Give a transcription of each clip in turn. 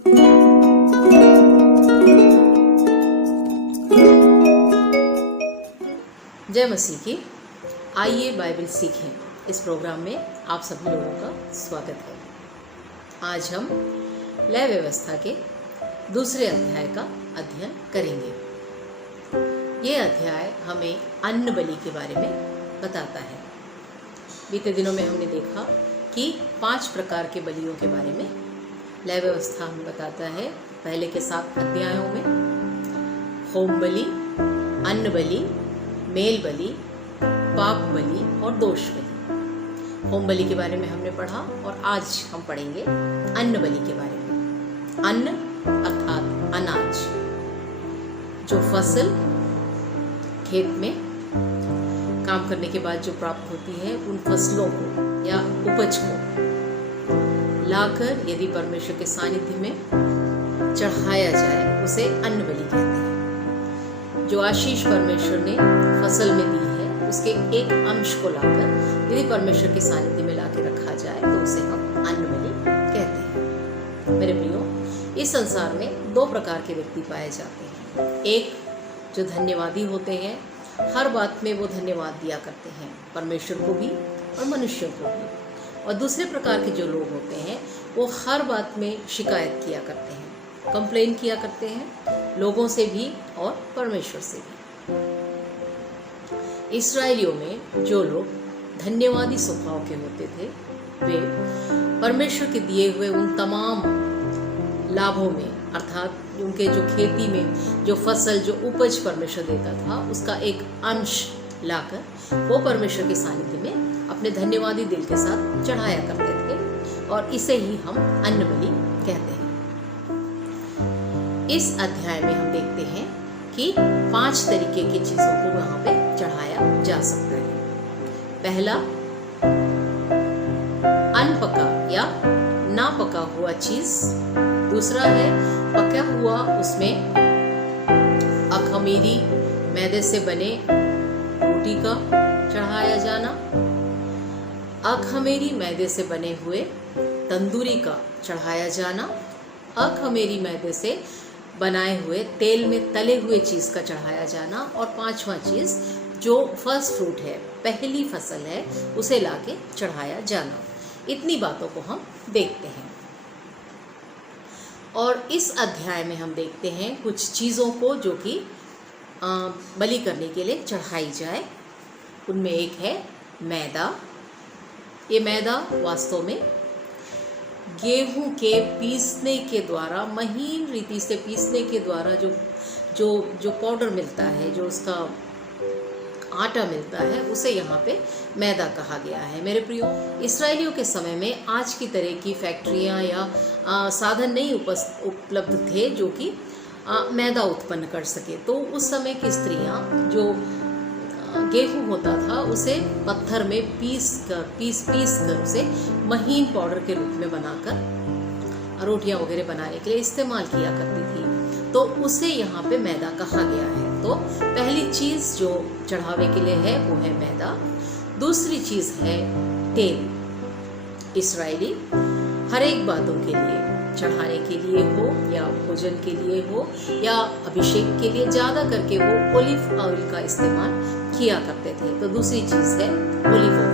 जय मसीह की। आइए बाइबल सीखें। इस प्रोग्राम में आप सभी लोगों का स्वागत है। आज हम लय व्यवस्था के दूसरे अध्याय का अध्ययन करेंगे। ये अध्याय हमें अन्न बलि के बारे में बताता है। बीते दिनों में हमने देखा कि 5 प्रकार के बलियों के बारे में लय व्यवस्था हमें बताता है। पहले के 7 अध्यायों में होम बलि, अन्न बलि, मेल बलि, पाप बलि और दोष बलि। होम बलि के बारे में हमने पढ़ा और आज हम पढ़ेंगे अन्न बलि के बारे में। अन्न अर्थात अनाज, जो फसल खेत में काम करने के बाद जो प्राप्त होती है, उन फसलों को या उपज को लाकर यदि परमेश्वर के सानिध्य में चढ़ाया जाए, उसे अन्न बलि कहते हैं। जो आशीष परमेश्वर ने फसल में दी है, उसके एक अंश को लाकर यदि परमेश्वर के सानिध्य में लाके रखा जाए तो उसे हम अन्न बलि कहते हैं। मेरे प्रियो, इस संसार में 2 प्रकार के व्यक्ति पाए जाते हैं। एक जो धन्यवादी होते हैं, हर बात में वो धन्यवाद दिया करते हैं, परमेश्वर को भी और मनुष्यों को भी। और दूसरे प्रकार के जो लोग होते हैं, वो हर बात में शिकायत किया करते हैं, कंप्लेन किया करते हैं, लोगों से भी और परमेश्वर से भी। इस्राएलियों में जो लोग धन्यवादी स्वभाव के होते थे, वे परमेश्वर के दिए हुए उन तमाम लाभों में, अर्थात उनके जो खेती में जो फसल, जो उपज परमेश्वर देता था, उसका एक अंश लाकर वो परमेश्वर के सानिध्य में अपने धन्यवादी दिल के साथ चढ़ाया करते थे, और इसे ही हम अन्न बलि कहते हैं। इस अध्याय में हम देखते हैं कि 5 तरीके की चीजों को वहां पे चढ़ाया जा सकता है। पहला, अनपका या ना पका हुआ चीज। दूसरा है पका हुआ, उसमें अखमीरी मैदे से बने रोटी का चढ़ाया जाना, अखमीरी मैदे से बने हुए तंदूरी का चढ़ाया जाना, अखमीरी मैदे से बनाए हुए तेल में तले हुए चीज का चढ़ाया जाना, और 5वां चीज जो फर्स्ट फ्रूट है, पहली फसल है, उसे लाके चढ़ाया जाना। इतनी बातों को हम देखते हैं। और इस अध्याय में हम देखते हैं कुछ चीज़ों को जो कि बलि करने के लिए चढ़ाई जाए। उनमें एक है मैदा। ये मैदा वास्तव में गेहूं के पीसने के द्वारा, महीन रीति से पीसने के द्वारा जो पाउडर मिलता है, जो उसका आटा मिलता है, उसे यहाँ पे मैदा कहा गया है। मेरे प्रियो, इस्राएलियों के समय में आज की तरह की फैक्ट्रियाँ या साधन नहीं उपलब्ध थे जो कि मैदा उत्पन्न कर सके। तो उस समय की स्त्रियाँ जो गेहूं होता था, उसे पत्थर में पीस कर उसे महीन पाउडर के रूप में बनाकर रोटियां वगैरह बनाने के लिए इस्तेमाल किया करती थी। तो उसे यहाँ पे मैदा कहा गया है। तो पहली चीज जो चढ़ावे के लिए है वो है मैदा। दूसरी चीज है तेल। इस्राएली हर एक बातों के लिए, चढ़ाने के लिए हो या भोजन के लिए हो या अभिषेक के लिए, ज्यादा करके वो ओलिव ऑयल का इस्तेमाल किया करते थे। तो दूसरी चीज है ओलिव ऑयल।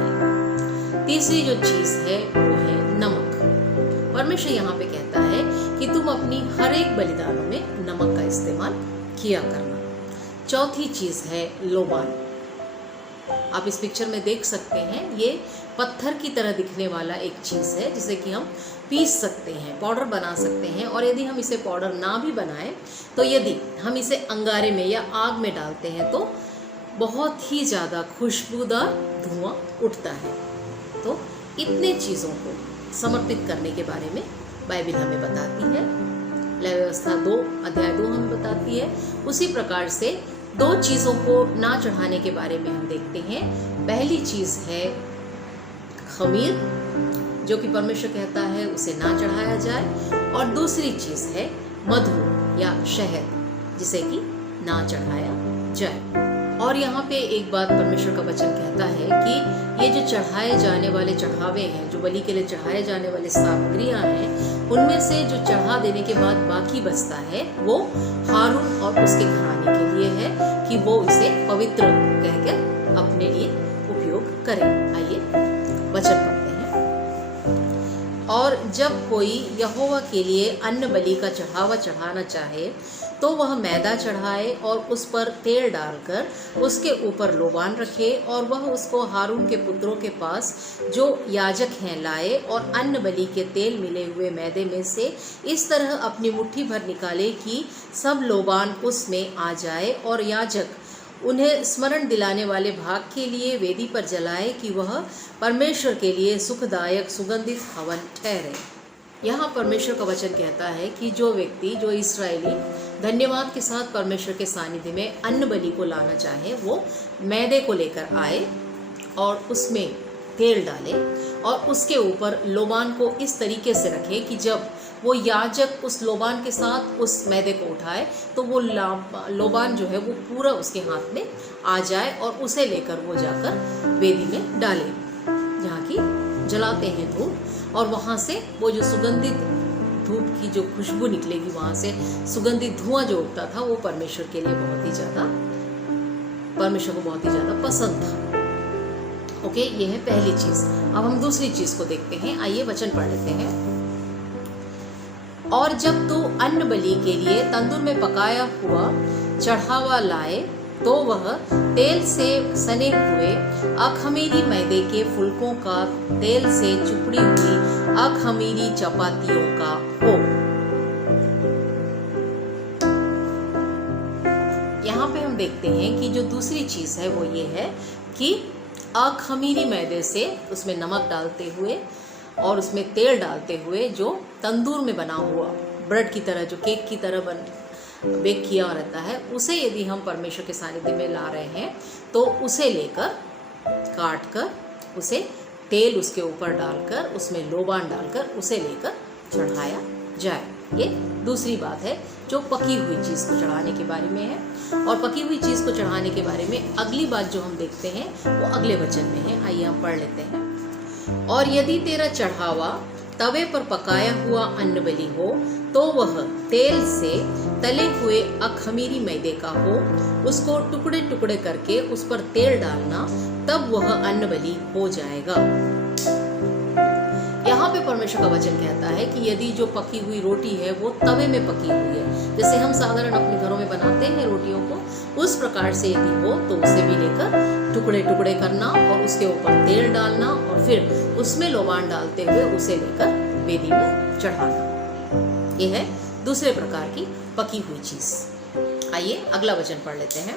तीसरी जो चीज है वो है नमक। परमेश्वर यहाँ पे कहता है कि तुम अपनी हर एक बलिदानों में नमक का इस्तेमाल किया करना। चौथी चीज है लोबान। आप इस पिक्चर में देख सकते हैं, ये पत्थर की तरह दिखने वाला एक चीज है जिसे कि हम पीस सकते हैं, पाउडर बना सकते हैं। और यदि हम इसे पाउडर ना भी बनाएं, तो यदि हम इसे अंगारे में या आग में डालते हैं तो बहुत ही ज़्यादा खुशबूदार धुआं उठता है। तो इतने चीज़ों को समर्पित करने के बारे में बाइबल हमें बताती है। लय व्यवस्था अध्याय 2 हमें बताती है। उसी प्रकार से 2 चीज़ों को ना चढ़ाने के बारे में हम देखते हैं। पहली चीज़ है खमीर, जो कि परमेश्वर कहता है उसे ना चढ़ाया जाए, और दूसरी चीज़ है मधु या शहद, जिसे कि ना चढ़ाया जाए। और यहाँ पे एक बात परमेश्वर का वचन कहता है कि ये जो चढ़ाए जाने वाले चढ़ावे हैं, जो बलि के लिए चढ़ाए जाने वाले सामग्रियाँ हैं, उनमें से जो चढ़ा देने के बाद बाकी बचता है वो हारून और उसके घराने के लिए है कि वो इसे पवित्र कहकर अपने लिए उपयोग करें। आइए वचन पढ़ते हैं। और जब कोई यहोवा के लिए अन्न बलि का चढ़ावा चढ़ाना चाहे तो वह मैदा चढ़ाए और उस पर तेल डालकर उसके ऊपर लोबान रखे और वह उसको हारून के पुत्रों के पास जो याजक हैं लाए और अन्न बलि के तेल मिले हुए मैदे में से इस तरह अपनी मुट्ठी भर निकाले कि सब लोबान उसमें आ जाए और याजक उन्हें स्मरण दिलाने वाले भाग के लिए वेदी पर जलाए कि वह परमेश्वर के लिए सुखदायक सुगंधित हवन ठहरे। यहाँ परमेश्वर का वचन कहता है कि जो व्यक्ति, जो इस्राएली धन्यवाद के साथ परमेश्वर के सानिध्य में अन्न बलि को लाना चाहे वो मैदे को लेकर आए और उसमें तेल डाले और उसके ऊपर लोबान को इस तरीके से रखे कि जब वो याजक उस लोबान के साथ उस मैदे को उठाए तो वो लोबान जो है वो पूरा उसके हाथ में आ जाए और उसे लेकर वो जाकर वेदी में डाले जहाँ की जलाते हैं धूप, और वहाँ से वो जो सुगंधित धूप की जो खुशबू निकलेगी, वहाँ से सुगंधित धुआं जो उठता था वो परमेश्वर के लिए परमेश्वर को बहुत ही ज़्यादा पसंद था। ओके, ये है पहली चीज़। अब हम दूसरी चीज़ को देखते हैं। आइए वचन पढ़ लेते हैं। और जब तू अन्न बलि के लिए तंदूर में पकाया हुआ चढ़ावा लाए तो वह तेल से सने हुए अखमीरी मैदे के फुलकों का तेल से चुपड़ी हुई अखमीरी चपातियों का हो। यहाँ पे हम देखते हैं कि जो दूसरी चीज़ है वो ये है कि अखमीरी मैदे से उसमें नमक डालते हुए और उसमें तेल डालते हुए जो तंदूर में बना हुआ ब्रेड की तरह, जो केक की तरह बेक किया रहता है, उसे यदि हम परमेश्वर के सानिध्य में ला रहे हैं तो उसे लेकर काट कर उसे तेल उसके ऊपर डालकर उसमें लोबान डालकर उसे लेकर चढ़ाया जाए। ये दूसरी बात है जो पकी हुई चीज़ को चढ़ाने के बारे में है। और पकी हुई चीज़ को चढ़ाने के बारे में अगली बात जो हम देखते हैं वो अगले वचन में है। आइए हम पढ़ लेते हैं। और यदि तेरा चढ़ावा तवे पर पकाया हुआ अन्न बलि हो तो वह तेल से तले हुए अखमीरी मैदे का हो, उसको टुकड़े टुकड़े करके उस पर तेल डालना, तब वह अन्न बलि हो जाएगा। यहाँ पे परमेश्वर का वचन कहता है कि यदि जो पकी हुई रोटी है वो तवे में पकी हुई है, जैसे हम साधारण अपने घरों में बनाते हैं रोटियों को, उस प्रकार से यदि हो तो उसे भी लेकर टुकड़े टुकड़े करना और उसके ऊपर तेल डालना और फिर उसमें लोबान डालते हुए उसे लेकर वेदी में चढ़ाना। यह है दूसरे प्रकार की पकी हुई चीज़। आइए अगला वचन पढ़ लेते हैं।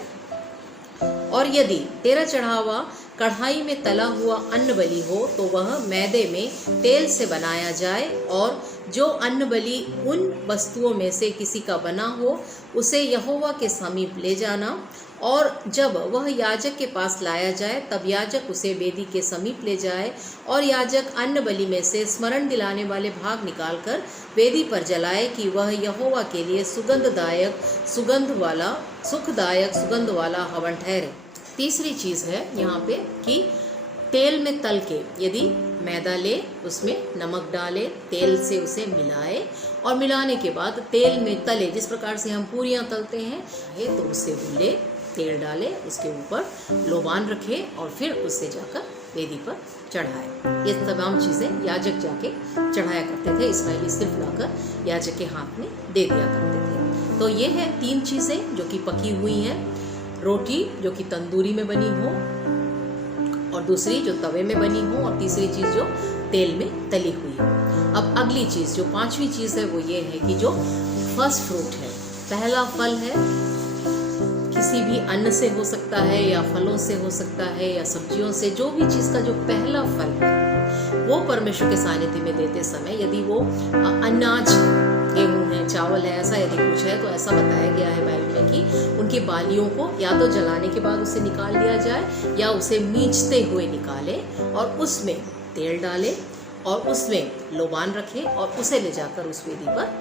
और यदि तेरा चढ़ावा कढ़ाई में तला हुआ अन्न बलि हो तो वह मैदे में तेल से बनाया जाए, और जो अन्न बलि उन वस्तुओं में से किसी का बना हो उसे यहोवा के समीप ले जाना, और जब वह याजक के पास लाया जाए तब याजक उसे वेदी के समीप ले जाए और याजक अन्न बलि में से स्मरण दिलाने वाले भाग निकालकर वेदी पर जलाए कि वह यहोवा के लिए सुखदायक सुगंध वाला हवन ठहरे। तीसरी चीज़ है यहाँ पे कि तेल में तल के यदि मैदा ले, उसमें नमक डाले, तेल से उसे मिलाए और मिलाने के बाद तेल में तले, जिस प्रकार से हम पूरियाँ तलते हैं तो उससे भूले, तेल डाले, उसके ऊपर लोबान रखे और फिर उससे जाकर वेदी पर चढ़ाए। ये तमाम चीज़ें याजक जाके चढ़ाया करते थे। इस्राएली सिर्फ लाकर याजक के हाथ में दे दिया करते थे। तो ये है तीन चीज़ें जो कि पकी हुई हैं। रोटी जो कि तंदूरी में बनी हो, और दूसरी जो तवे में बनी हो, और तीसरी चीज़ जो तेल में तली हुई हो। अब अगली चीज़ जो पांचवी चीज़ है वो ये है कि जो फर्स्ट फ्रूट है, पहला फल है, किसी भी अन्न से हो सकता है या फलों से हो सकता है या सब्जियों से, जो भी चीज़ का जो पहला फल है वो परमेश्वर के सानिध्य में देते समय, यदि वो अनाज, गेहूँ है, चावल है, ऐसा यदि कुछ है तो ऐसा बताया गया है बाइबल में कि उनकी बालियों को या तो जलाने के बाद उसे निकाल दिया जाए या उसे मींचते हुए निकाले और उसमें तेल डाले और उसमें लोबान रखे और उसे ले जाकर उस वेदी पर,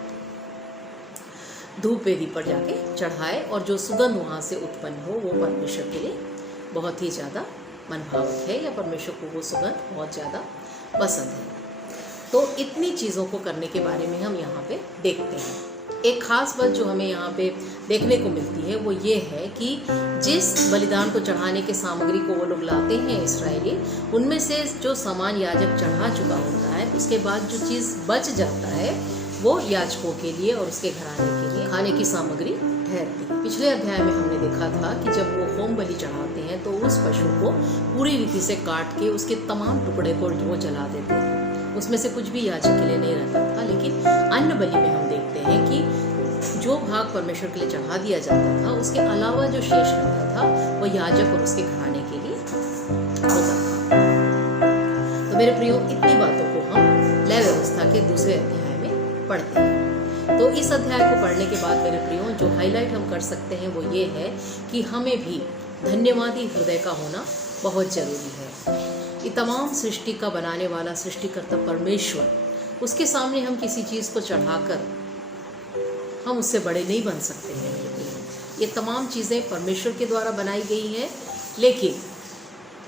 धूप वेदी पर जाके चढ़ाए, और जो सुगंध वहाँ से उत्पन्न हो वो परमेश्वर के लिए बहुत ही ज़्यादा मनभावक है, या परमेश्वर को वो सुगंध बहुत ज़्यादा पसंद है। तो इतनी चीज़ों को करने के बारे में हम यहाँ पे देखते हैं। एक खास बात जो हमें यहाँ पे देखने को मिलती है वो ये है कि जिस बलिदान को चढ़ाने के सामग्री को वो लोग लाते हैं इसराइली, उनमें से जो सामान याजक चढ़ा चुका होता है, उसके बाद जो चीज़ बच जाता है वो याजकों के लिए और उसके घराने के लिए खाने की सामग्री ठहरती है। पिछले अध्याय में हमने देखा था कि जब वो होम बलि चढ़ाते हैं तो उस पशु को पूरी रीति से काट के उसके तमाम टुकड़े को वो जला देते हैं। उसमें से कुछ भी याजक के लिए नहीं रहता था। लेकिन अन्न बलि में हम देखते हैं कि जो भाग परमेश्वर के लिए चढ़ा दिया जाता था, उसके अलावा जो शेष रहता था वो याजक और उसके घराने के लिए होता था। तो मेरे प्रियो, इतनी बातों को हम लय व्यवस्था के दूसरे अध्याय में पढ़ते हैं। तो इस अध्याय को पढ़ने के बाद मेरे प्रियो, जो हाईलाइट हम कर सकते हैं वो ये है कि हमें भी धन्यवादी हृदय का होना बहुत जरूरी है। ये तमाम सृष्टि का बनाने वाला सृष्टिकर्ता परमेश्वर, उसके सामने हम किसी चीज़ को चढ़ाकर हम उससे बड़े नहीं बन सकते हैं। ये तमाम चीज़ें परमेश्वर के द्वारा बनाई गई हैं, लेकिन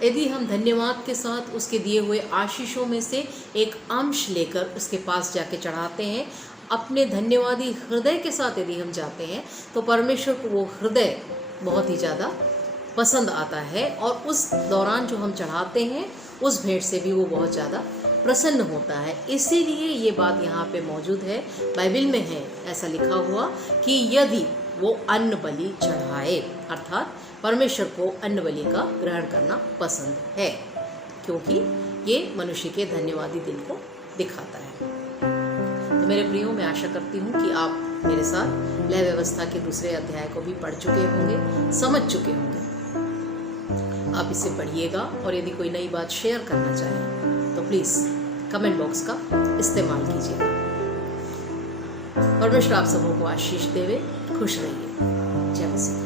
यदि हम धन्यवाद के साथ उसके दिए हुए आशीषों में से एक अंश लेकर उसके पास जाके चढ़ाते हैं, अपने धन्यवादी हृदय के साथ यदि हम जाते हैं, तो परमेश्वर को वो हृदय बहुत ही ज़्यादा पसंद आता है और उस दौरान जो हम चढ़ाते हैं उस भेंट से भी वो बहुत ज़्यादा प्रसन्न होता है। इसीलिए ये बात यहाँ पे मौजूद है, बाइबल में है ऐसा लिखा हुआ कि यदि वो अन्न बलि चढ़ाए, अर्थात परमेश्वर को अन्न बलि का ग्रहण करना पसंद है, क्योंकि ये मनुष्य के धन्यवादी दिल को दिखाता है। तो मेरे प्रियो, मैं आशा करती हूँ कि आप मेरे साथ लय व्यवस्था के दूसरे अध्याय को भी पढ़ चुके होंगे, समझ चुके होंगे। आप इसे पढ़िएगा और यदि कोई नई बात शेयर करना चाहें तो प्लीज़ कमेंट बॉक्स का इस्तेमाल कीजिएगा। परमेश्वर आप सबों को आशीष देवे। खुश रहिए। जय मसीह।